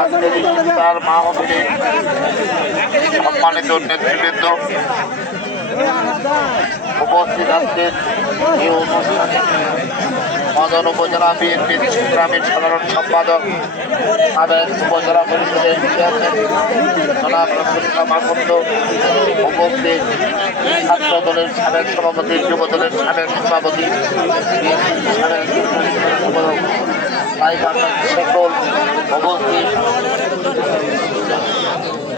আজকের ইফতার মাহফিলে সম্মানিত নেতৃবৃন্দ উপস্থিত আছেন এই অনুষ্ঠানে মদন উপজেলা বিএনপির গ্রামীণ সাধারণ সম্পাদক সাবেক উপজেলা পরিষদের চেয়ারম্যান জনাব রফিকুল্লাহ মাহমুদ উপস্থিত ছাত্র দলের সাবেক সভাপতি যুব দলের সাবেক সভাপতি সাবেক সকল উপস্থিত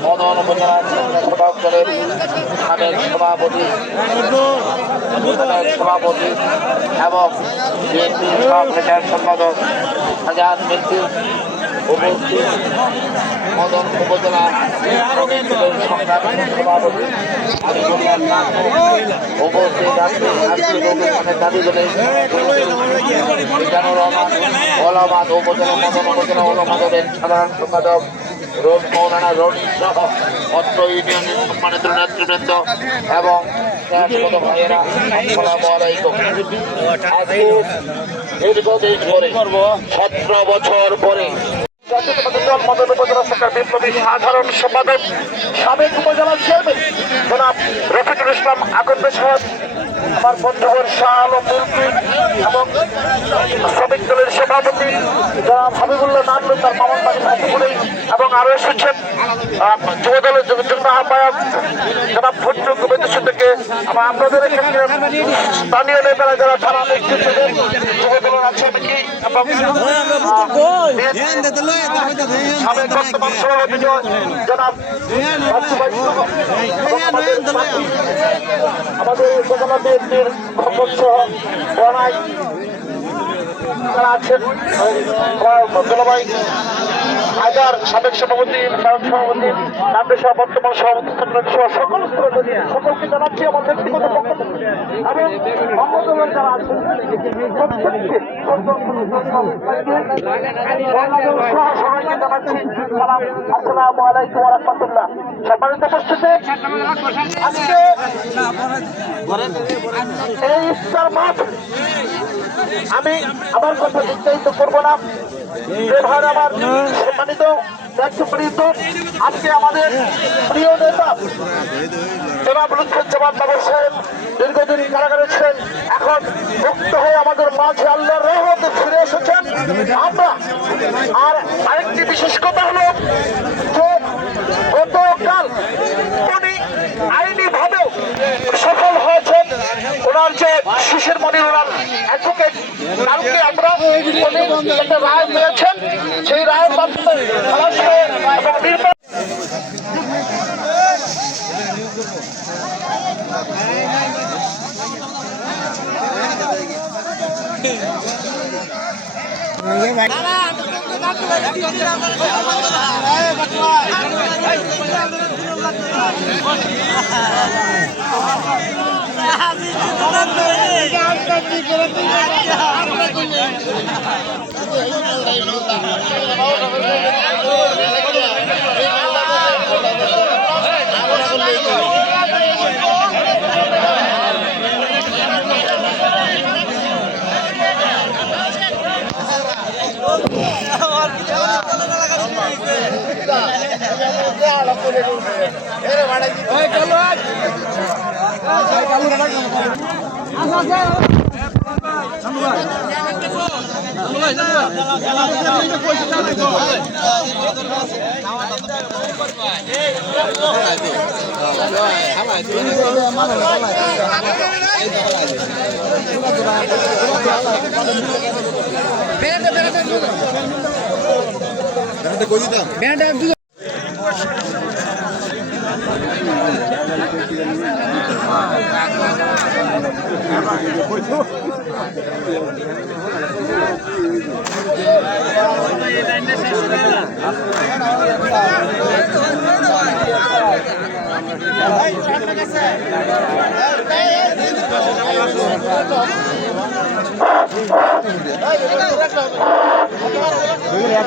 মদন উপজেলা সভাপক দলের সাবেক সভাপতি এবং বিএনপির সহকারী সম্পাদক আজাদ মিত্র উপস্থিত মদন উপজেলা সংগ্রামী সভাপতি উপস্থিত আজকে দাবি করে মিজানুর রহমান ওলামাদ উপজেলা মদন উপজেলা ওলামাদের সাধারণ সম্পাদক রোড মৌলানা রনি সহ অত্র ইউনিয়নের সম্মানিত নেতৃবৃন্দ এবং ভাইয়েরা আসসালামু আলাইকুম। দীর্ঘদিন পরে 17 বছর পরে মদন উপজেলা সরকার বিপ্লবী সাধারণ সম্পাদক সাবেক উপজেলা চেয়ারম্যান জনাব রফিকুল ইসলাম আকন্দ সাহেব, আমার বন্ধুবর শাহ আলম মুলকি এবং শ্রমিক দলের সভাপতি জনাব হাবিবুল্লাহ নান্নু তার মামন বাড়ি ভাতিপুরে এবং আরো এসেছেন যুব দলের যুগ্ম আহ্বায়ক জনাব ফজলুল গোবিন্দ থেকে এবং আপনাদের এখানে স্থানীয় নেতারা যারা থানা নেতৃত্বের যুব দলের আছেন এবং সাবেক বর্তমান সভাপতি জনাব আমাদের উপজেলা বিএনপির খবর সহ বনাই যারা আছেন দুলাভাই হায়দার সাবেক সভাপতি সভাপতি নান্দের সহ বর্তমান সভাপতি সহ সকল সকলকে জানাচ্ছি আমার ব্যক্তিগত পক্ষ থেকে এবং মহম্মদুল্লাহ যারা আছেন প্রত্যেককে সবাইকে জানাচ্ছি সালাম আসসালামু আলাইকুম ওয়া রাহমাতুল্লাহ। সম্মানিত উপস্থিতি, আজকে এই ইফতার মাঠ আমি আমার কথা বিস্তারিত করবো না। আমার সম্মানিত ব্যক্তিবৃন্দ, আজকে আমাদের প্রিয় নেতা জনাব লুৎফুজ্জামান বাবর সাহেব দীর্ঘদিন কারাগারে ছিলেন, এখন মুক্ত হয়ে আমাদের মাঝে আল্লাহর রহমতে ফিরে এসেছেন। আমরা আর আরেকটি বিশেষ কথা হলো যে গতকাল উনি আইনি ভাবেও সফল হয়েছেন। ওনার যে শিশির মনির ওনার অ্যাডভোকেট, কালকে আমরা উনি একটা রায় পেয়েছেন, সেই রায়ের মাধ্যমে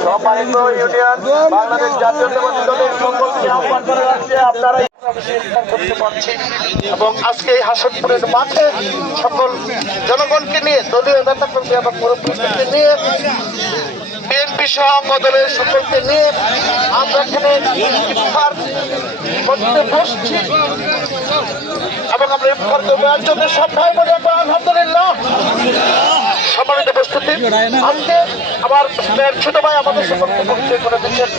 সম্মানিত ইউনিয়ন বাংলাদেশ জাতীয়তাবাদী দলের সকলকে আহ্বান করা যাচ্ছে আপনারা করতে পারছি এবং আজকে এই হাসনপুরের মাঠে সকল জনগণকে নিয়ে দলীয় নেতাকর্মী এবং মুরব্বীদেরকে নিয়ে বিএনপি সহ দলের সকলকে নিয়ে আমরা এখানে ইফতার করতে বসছি এবং আমরা ইফতার করবো একজনের সবাই বলে আলহামদুলিল্লাহ। সম্মানিত উপস্থিতি, আজকে আমার ছোট ভাই আমাদের সকলকে পরিচয় করে দিয়েছেন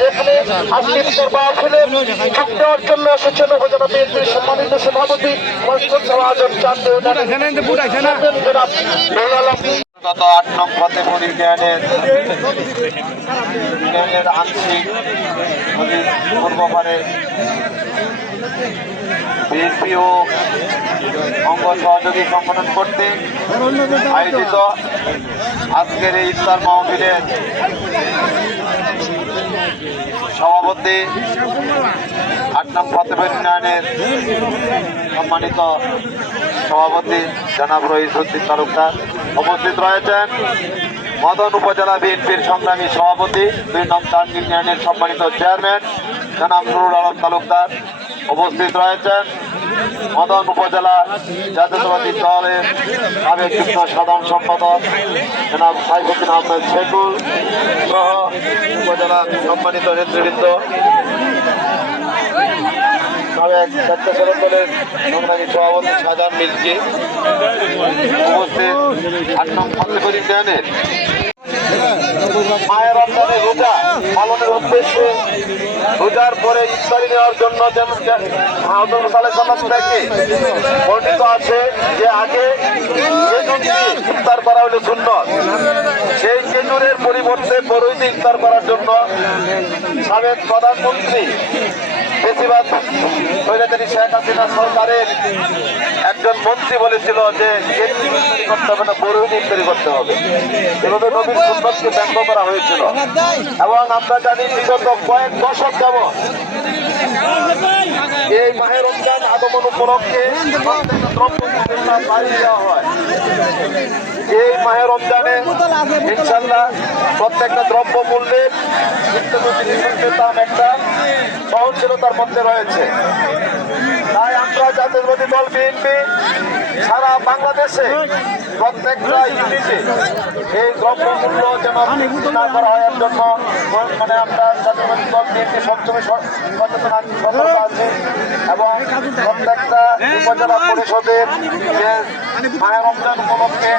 যেখানে আজকে ইফতার মাহফিলে যোগ দেওয়ার জন্য এসেছেন উপজেলা বিএনপির সম্মানিত সভাপতি আজম চাঁদ গত ৮ নং ফতেপুর ইউনিয়নের আংশিক পূর্বপারে বিএনপি ও অঙ্গ সহযোগী সংগঠন করতে আয়োজিত আজকের এই ইফতার মাহফিলের সভাপতি ৮ নং ফতেপুর ইউনিয়নের সম্মানিত সভাপতি জনাব রইসউদ্দিন তালুকদার উপস্থিত রয়েছেন। মদন উপজেলা বিএনপির সংগ্রামী সভাপতি ২ নং টাঙ্গী ইউনিয়নের সম্মানিত চেয়ারম্যান জনাব নুরুল আলম তালুকদার উপস্থিত রয়েছেন। মদন উপজেলা জাতীয়তাবাদী দলের সাবেক যুগ্ম সাধারণ সম্পাদক জনাব সাইফুদ্দিন আহমেদ শেখুল সহ উপজেলা সম্মানিত নেতৃবৃন্দ, সাবেক স্বেচ্ছাসেবক দলের সংগ্রামী সভাপতি শাহজাহান মিল্কি উপস্থিত। ৮ নং ফতেপুর ইউনিয়নের মায়ের রমজানের রোজা পালনের উদ্দেশ্যে রোজার পরে ইফতারি নেওয়ার জন্য বর্ণিত আছে যে আগে ইফতার করা হলে সুন্নত, সেই খেজুরের পরিবর্তে বড়ই দিয়ে ইফতার করার জন্য সাবেক প্রধানমন্ত্রী বেশিরভাগ স্বৈরাচারী শেখ হাসিনা সরকারের একজন মন্ত্রী বলেছিল যে ইফতারি করতে হবে না, বড়ই দিয়ে ইফতারি করতে হবে। এভাবে নবীর সুন্নতকে ব্যঙ্গ করা হয়েছিল এবং আমরা জানি বিগত কয়েক দশক যাবৎ এই মাহে রমজান আগমন উপলক্ষে বাড়িয়ে দেওয়া হয়। এই মাহে রমজানে ইনশাল্লাহ প্রত্যেকটা দ্রব্য মূল্যের দাম একটা সহনশীলতার মধ্যে রয়েছে। তাই আমরা জাতীয়তাবাদী দল বিএনপি সারা বাংলাদেশে প্রত্যেকটা ইউনিটে এই দ্রব্য মূল্য যেন না করা হয় এর জন্য মানে আমরা জাতীয়তাবাদী দল বিএনপি সবসময় সচেতন আছে এবং প্রত্যেকটা উপজেলা পরিষদের যে মাহে রমজান উপলক্ষে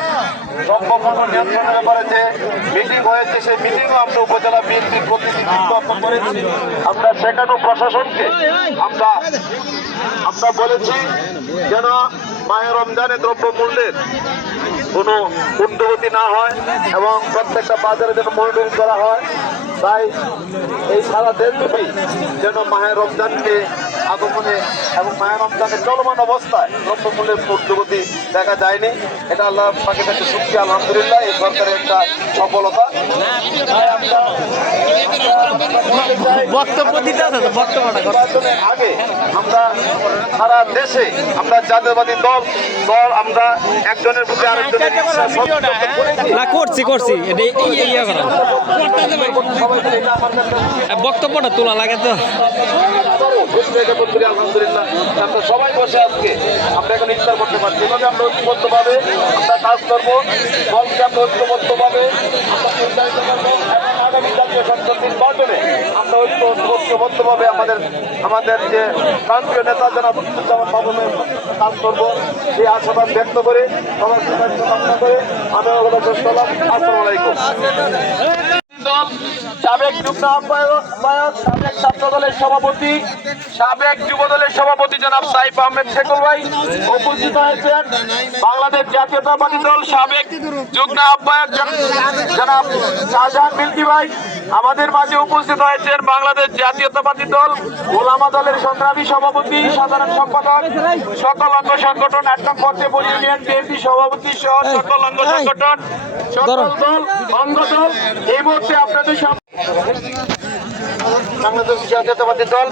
দ্রব্য মূল্য নিয়ন্ত্রণের ব্যাপারে যে মিটিং হয়েছে সেই মিটিংও আমরা উপজেলা বিএনপির প্রতিনিধিত্ব করেছি। আমরা সেখানেও প্রশাসনকে আমরা বলেছি যেন মাহে রমজানে দ্রব্য মূল্যের কোনো ঊর্ধ্বগতি না হয় এবং প্রত্যেকটা বাজারে যেন মনিটরিং করা হয়। তাই এই সারা দেশব্যাপী যেন মাহে রমজানকে আগমনে এবং মাহে রমজানের চলমান অবস্থায় দ্রব্যমূল্যের ঊর্ধ্বগতি দেখা যায়নি। এটা আল্লাহ পাকের কাছে শুকরিয়া, আলহামদুলিল্লাহ, এই সরকারের একটা সফলতা। আগে আমরা সারা দেশে আমরা জাতীয়তাবাদী দল আমরা একজনের প্রতি আরেকজনের করছি বক্তব্যটা তোলা লাগে তো। আলহামদুলিল্লাহ আমরা সবাই বসে আজকে আমরা এখন ইফতার করতে পারছি। এভাবে আমরা ঐক্যবদ্ধভাবে আমরা কাজ করবো, দলকে আমরা ঐক্যবদ্ধভাবে আগামী জাতীয় সংসদ নির্বাচনে আমরা ঐক্যবদ্ধভাবে আমাদের যে প্রান্তীয় নেতা জনাব বাবুলের কাজ করবো সেই আশাবাদ ব্যক্ত করে সবার কামনা করে আমি আসসালামু আলাইকুম। সাবেক যুগ্ম আহ্বায়ক, সাবেক ছাত্র দলের সভাপতি, সাবেক যুব দলের সভাপতি জনাব সাইফ আহমেদ শেখুল ভাই উপস্থিত হয়েছেন। বাংলাদেশ জাতীয়তাবাদী দল সাবেক যুগ্ম আহ্বায়ক জনাব শাহজাহান মিল্কি ভাই আমাদের মাঝে উপস্থিত হয়েছেন। বাংলাদেশ জাতীয়তাবাদী দল ওলামা দলের সংগ্রামী সভাপতি, সাধারণ সম্পাদক, সকল অঙ্গ সংগঠন ৮ নং ফতেপুর ইউনিয়ন বিএনপি সভাপতি সহ সকল অঙ্গ সংগঠন, সকল দল অঙ্গ দল এই মুহূর্তে আপনাদের সামনে বাংলাদেশ জাতীয়তাবাদী দল